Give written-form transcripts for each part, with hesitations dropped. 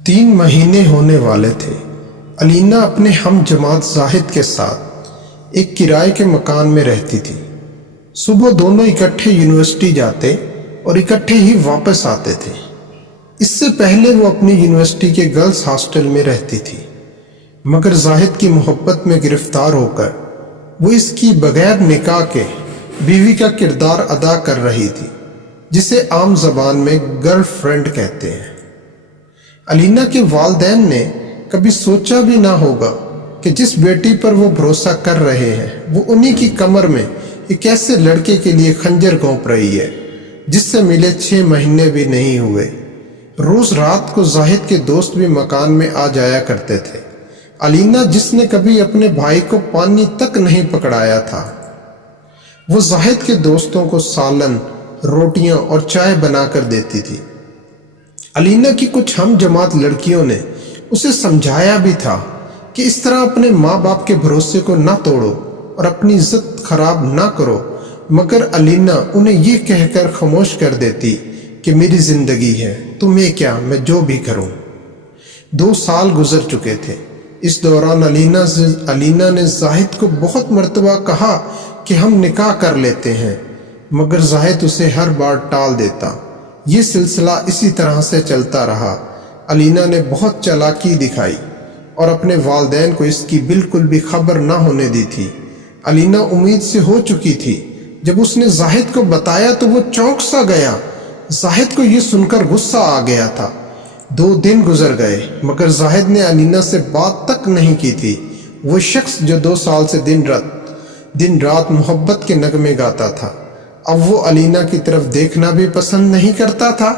3 महीने होने वाले थे। अलीना अपने हम जमात जाहिद के साथ एक किराए के मकान में रहती थी। सुबह दोनों इकट्ठे यूनिवर्सिटी जाते और इकट्ठे ही वापस आते थे। इससे पहले वो अपनी यूनिवर्सिटी के गर्ल्स हॉस्टल में रहती थी, मगर जाहिद की मोहब्बत में गिरफ्तार होकर वो इसकी बगैर निकाह के बीवी का किरदार अदा कर रही थी, जिसे आम जबान में गर्लफ्रेंड कहते हैं। अलीना के वालिदैन ने कभी सोचा भी ना होगा कि जिस बेटी पर वो भरोसा कर रहे हैं वो उन्हीं की कमर में एक ऐसे लड़के के लिए खंजर घोंप रही है जिससे मिले 6 महीने भी नहीं हुए। रोज रात को जाहिद के दोस्त भी मकान में आ जाया करते थे। अलीना, जिसने कभी अपने भाई को पानी तक नहीं पकड़ाया था, वो जाहिद के दोस्तों को सालन, रोटियां और चाय बनाकर देती थी। अलीना की कुछ हम जमात लड़कियों ने उसे समझाया भी था कि इस तरह अपने माँ बाप के भरोसे को ना तोड़ो और अपनी इज्जत खराब ना करो, मगर अलीना उन्हें ये कहकर खामोश कर देती कि मेरी जिंदगी है, तुम्हें क्या, मैं जो भी करूं। 2 साल गुजर चुके थे। इस दौरान अलीना ने जाहिद को बहुत मर्तबा कहा कि हम निकाह कर लेते हैं, मगर जाहिद उसे हर बार टाल देता। ये सिलसिला इसी तरह से चलता रहा। अलीना ने बहुत चालाकी दिखाई और अपने वालिदैन को इसकी बिल्कुल भी खबर ना होने दी थी। अलीना उम्मीद से हो चुकी थी। जब उसने जाहिद को बताया तो वो चौंक सा गया। जाहिद को ये सुनकर गुस्सा आ गया था। 2 दिन गुजर गए, मगर जाहिद ने अलीना से बात तक नहीं की थी। वो शख्स जो 2 साल से दिन रात मोहब्बत के नगमे गाता था, अब वो अलीना की तरफ देखना भी पसंद नहीं करता था।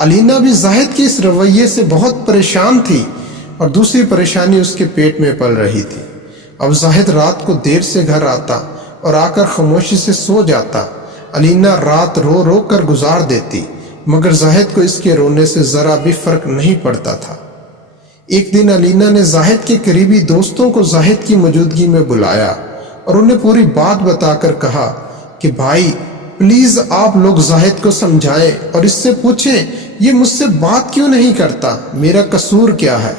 अलीना भी जाहिद के इस रवैये से बहुत परेशान थी और दूसरी परेशानी उसके पेट में पल रही थी। अब जाहिद रात को देर से घर आता और आकर खामोशी से सो जाता। अलीना रात रो रो कर गुजार देती, मगर जाहिद को इसके रोने से जरा भी फर्क नहीं पड़ता था। एक दिन अलीना ने जाहिद के करीबी दोस्तों को जाहिद की मौजूदगी में बुलाया और उन्हें पूरी बात बताकर कहा कि भाई, प्लीज आप लोग जाहिद को समझाएं और इससे पूछें ये मुझसे बात क्यों नहीं करता, मेरा कसूर क्या है।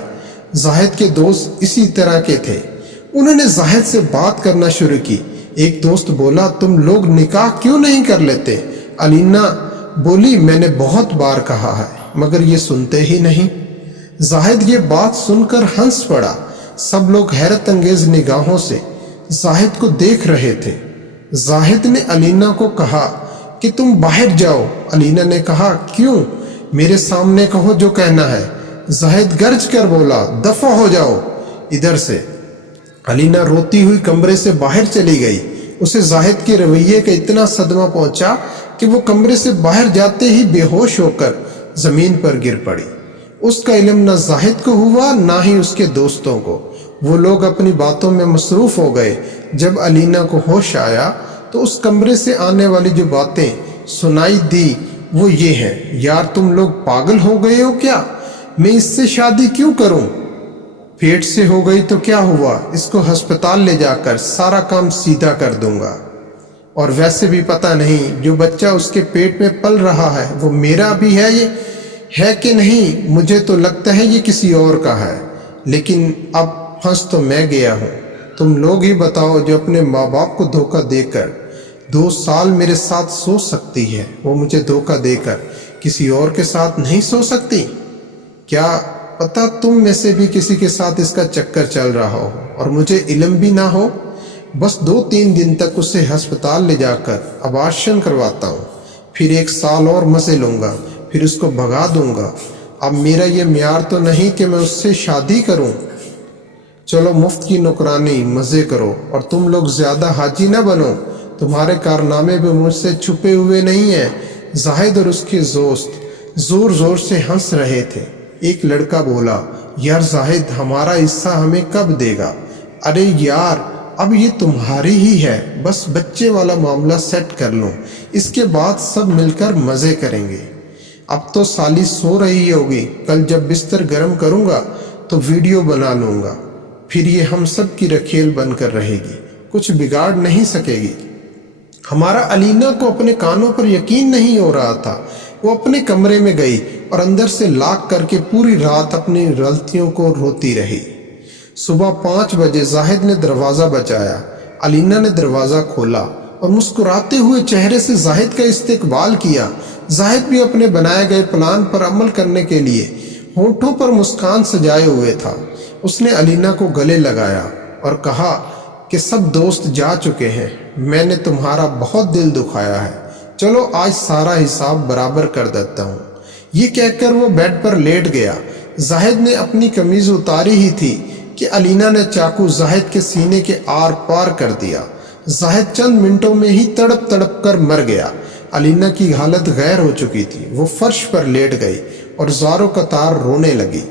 जाहिद के दोस्त इसी तरह के थे। उन्होंने जाहिद से बात करना शुरू की। एक दोस्त बोला, तुम लोग निकाह क्यों नहीं कर लेते? अलीना बोली, मैंने बहुत बार कहा है, मगर ये सुनते ही नहीं। जाहिद ये बात सुनकर हंस पड़ा। सब लोग हैरत अंगेज निगाहों से जाहिद को देख रहे थे। जाहिद ने अलीना को कहा कि तुम बाहर जाओ। अलीना ने कहा, क्यों? मेरे सामने कहो जो कहना है। जाहिद गरज कर बोला, दफा हो जाओ इधर से। अलीना रोती हुई कमरे से बाहर चली गई। उसे जाहिद के रवैये का इतना सदमा पहुंचा कि वो कमरे से बाहर जाते ही बेहोश होकर जमीन पर गिर पड़ी। उसका इल्म न जाहिद को हुआ ना ही उसके दोस्तों को। वो लोग अपनी बातों में मसरूफ हो गए। जब अलीना को होश आया तो उस कमरे से आने वाली जो बातें सुनाई दी वो ये हैं, यार तुम लोग पागल हो गए हो क्या? मैं इससे शादी क्यों करूं? पेट से हो गई तो क्या हुआ, इसको अस्पताल ले जाकर सारा काम सीधा कर दूंगा। और वैसे भी पता नहीं जो बच्चा उसके पेट में पल रहा है वो मेरा भी है, ये है कि नहीं। मुझे तो लगता है ये किसी और का है, लेकिन अब फंस तो मैं गया हूँ। तुम लोग ही बताओ, जो अपने माँ बाप को धोखा देकर 2 साल मेरे साथ सो सकती है, वो मुझे धोखा देकर किसी और के साथ नहीं सो सकती? क्या पता तुम में से भी किसी के साथ इसका चक्कर चल रहा हो और मुझे इल्म भी ना हो। बस 2-3 दिन तक उसे अस्पताल ले जाकर अबॉर्शन करवाता हूँ, फिर 1 साल और मजे लूँगा, फिर उसको भगा दूंगा। अब मेरा ये म्यार तो नहीं कि मैं उससे शादी करूँ। चलो मुफ्त की नौकरानी, मज़े करो और तुम लोग ज़्यादा हाजी ना बनो। तुम्हारे कारनामे भी मुझसे छुपे हुए नहीं हैं। जाहिद और उसके दोस्त ज़ोर ज़ोर से हंस रहे थे। एक लड़का बोला, यार जाहिद, हमारा हिस्सा हमें कब देगा? अरे यार, अब ये तुम्हारी ही है, बस बच्चे वाला मामला सेट कर लो, इसके बाद सब मिलकर मज़े करेंगे। अब तो साली सो रही होगी, कल जब बिस्तर गर्म करूँगा तो वीडियो बना लूँगा, फिर ये हम सब की रखेल बनकर रहेगी, कुछ बिगाड़ नहीं सकेगी। हमारा अलीना को अपने कानों पर यकीन नहीं हो रहा था وہ اپنے کمرے میں گئی اور اندر سے لاک کر کے پوری رات اپنی غلطیوں کو روتی رہی۔ صبح 5 بجے زاہد نے دروازہ بجایا۔ علینا نے دروازہ کھولا اور مسکراتے ہوئے چہرے سے زاہد کا استقبال کیا۔ زاہد بھی اپنے بنائے گئے پلان پر عمل کرنے کے لیے ہونٹوں پر مسکان سجائے ہوئے تھا۔ اس نے علینا کو گلے لگایا اور کہا کہ سب دوست جا چکے ہیں، میں نے تمہارا بہت دل دکھایا ہے، چلو آج سارا حساب برابر کر دیتا ہوں۔ یہ کہہ کر وہ بیڈ پر لیٹ گیا۔ زاہد نے اپنی قمیض اتاری ہی تھی کہ علینا نے چاقو زاہد کے سینے کے آر پار کر دیا۔ زاہد چند منٹوں میں ہی تڑپ تڑپ کر مر گیا۔ علینا کی حالت غیر ہو چکی تھی۔ وہ فرش پر لیٹ گئی اور زاروں قطار رونے لگی۔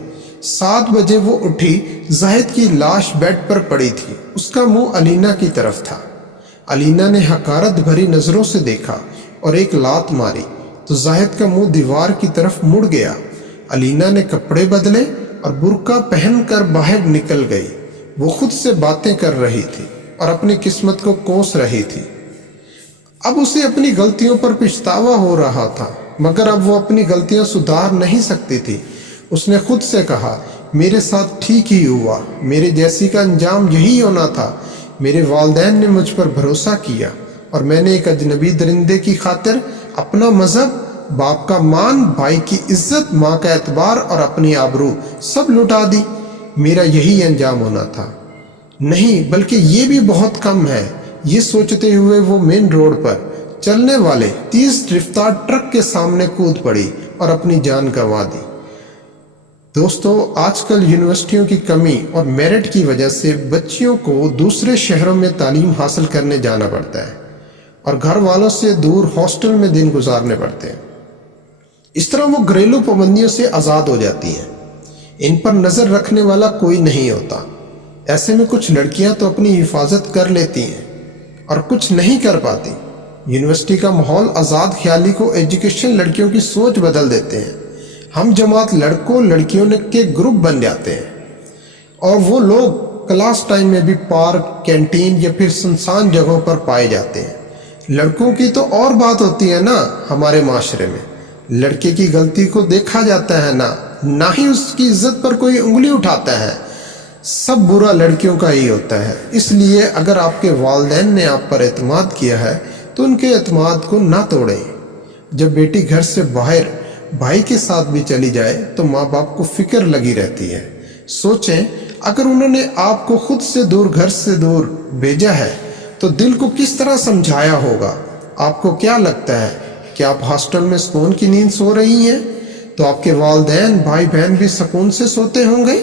7 بجے وہ اٹھی۔ زاہد کی لاش بیڈ پر پڑی تھی، اس کا منہ علینا کی طرف تھا۔ علینا نے حقارت بھری نظروں سے دیکھا اور ایک لات ماری تو زاہد کا منہ دیوار کی طرف مڑ گیا۔ علینا نے کپڑے بدلے اور برقع پہن کر باہر نکل گئی۔ وہ خود سے باتیں کر رہی تھی اور اپنی قسمت کو کوس رہی تھی۔ اب اسے اپنی غلطیوں پر پچھتاوا ہو رہا تھا، مگر اب وہ اپنی غلطیاں سدھار نہیں سکتی تھی۔ اس نے خود سے کہا، میرے ساتھ ٹھیک ہی ہوا، میرے جیسی کا انجام یہی ہونا تھا۔ میرے والدین نے مجھ پر بھروسہ کیا اور میں نے ایک اجنبی درندے کی خاطر اپنا مذہب، باپ کا مان، بھائی کی عزت، ماں کا اعتبار اور اپنی آبرو سب لٹا دی۔ میرا یہی انجام ہونا تھا۔ نہیں، بلکہ یہ بھی بہت کم ہے۔ یہ سوچتے ہوئے وہ مین روڈ پر چلنے والے تیز رفتار ٹرک کے سامنے کود پڑی اور اپنی جان گنوا دی۔ دوستو، آج کل یونیورسٹیوں کی کمی اور میرٹ کی وجہ سے بچیوں کو دوسرے شہروں میں تعلیم حاصل کرنے جانا پڑتا ہے اور گھر والوں سے دور ہاسٹل میں دن گزارنے پڑتے ہیں۔ اس طرح وہ گھریلو پابندیوں سے آزاد ہو جاتی ہیں۔ ان پر نظر رکھنے والا کوئی نہیں ہوتا۔ ایسے میں کچھ لڑکیاں تو اپنی حفاظت کر لیتی ہیں اور کچھ نہیں کر پاتی۔ یونیورسٹی کا ماحول آزاد خیالی کو ایجوکیشن لڑکیوں کی سوچ بدل دیتے ہیں۔ ہم جماعت لڑکوں لڑکیوں کے گروپ بن جاتے ہیں اور وہ لوگ کلاس ٹائم میں بھی پارک، کینٹین یا پھر سنسان جگہوں پر پائے جاتے ہیں۔ لڑکوں کی تو اور بات ہوتی ہے نا ہمارے معاشرے میں۔ لڑکے کی غلطی کو دیکھا جاتا ہے نہ ہی اس کی عزت پر کوئی انگلی اٹھاتا ہے۔ سب برا لڑکیوں کا ہی ہوتا ہے۔ اس لیے اگر آپ کے والدین نے آپ پر اعتماد کیا ہے تو ان کے اعتماد کو نہ توڑیں۔ جب بیٹی گھر سے باہر بھائی کے ساتھ بھی چلی جائے تو ماں باپ کو فکر لگی رہتی ہے۔ سوچیں، اگر انہوں نے آپ کو خود سے دور گھر سے دور بھیجا ہے تو دل کو کس طرح سمجھایا ہوگا۔ آپ کو کیا لگتا ہے کہ آپ ہاسٹل میں سکون کی نیند سو رہی ہیں تو آپ کے والدین بھائی بہن بھی سکون سے سوتے ہوں گے؟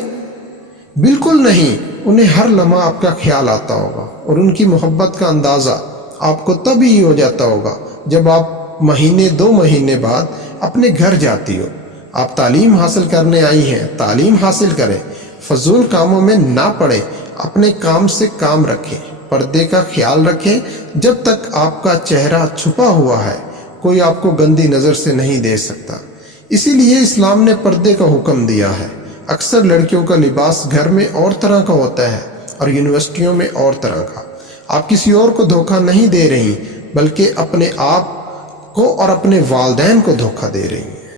بالکل نہیں۔ انہیں ہر لمحہ آپ کا خیال آتا ہوگا اور ان کی محبت کا اندازہ آپ کو تب ہی ہو جاتا ہوگا جب آپ مہینے 2 مہینے بعد اپنے گھر جاتی ہو۔ آپ تعلیم حاصل کرنے آئی ہیں، تعلیم حاصل کریں، فضول کاموں میں نہ پڑیں، اپنے کام سے کام رکھیں، پردے کا خیال رکھیں۔ جب تک آپ کا چہرہ چھپا ہوا ہے کوئی آپ کو گندی نظر سے نہیں دیکھ سکتا۔ اسی لیے اسلام نے پردے کا حکم دیا ہے۔ اکثر لڑکیوں کا لباس گھر میں اور طرح کا ہوتا ہے اور یونیورسٹیوں میں اور طرح کا۔ آپ کسی اور کو دھوکہ نہیں دے رہی بلکہ اپنے آپ کو اور اپنے والدین کو دھوکہ دے رہی ہیں۔